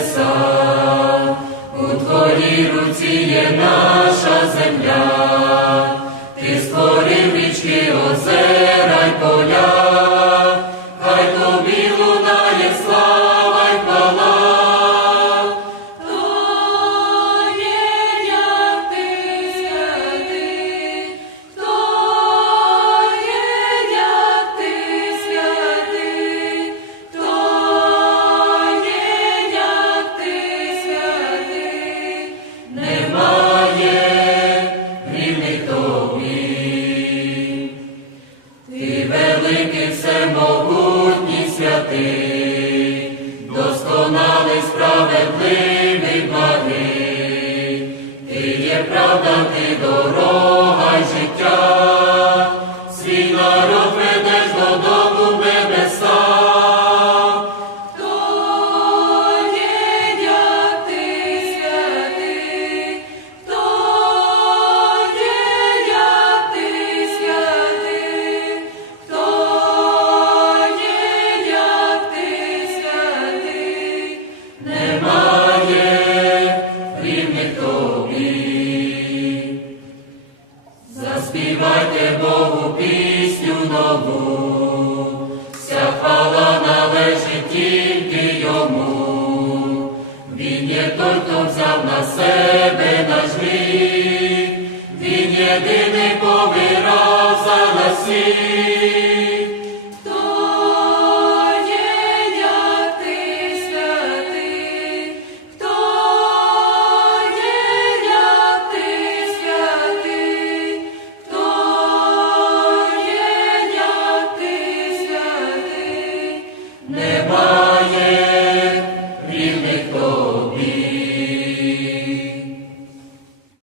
небеса, у твоїй руці є наша земля, ти створив річки оце. Досконалий, справедливий, Заспівайте Богу пісню нову, вся хвала належить тільки йому. Він є той, хто взяв на себе наш гріх, він єдиний помирав за нас всіх.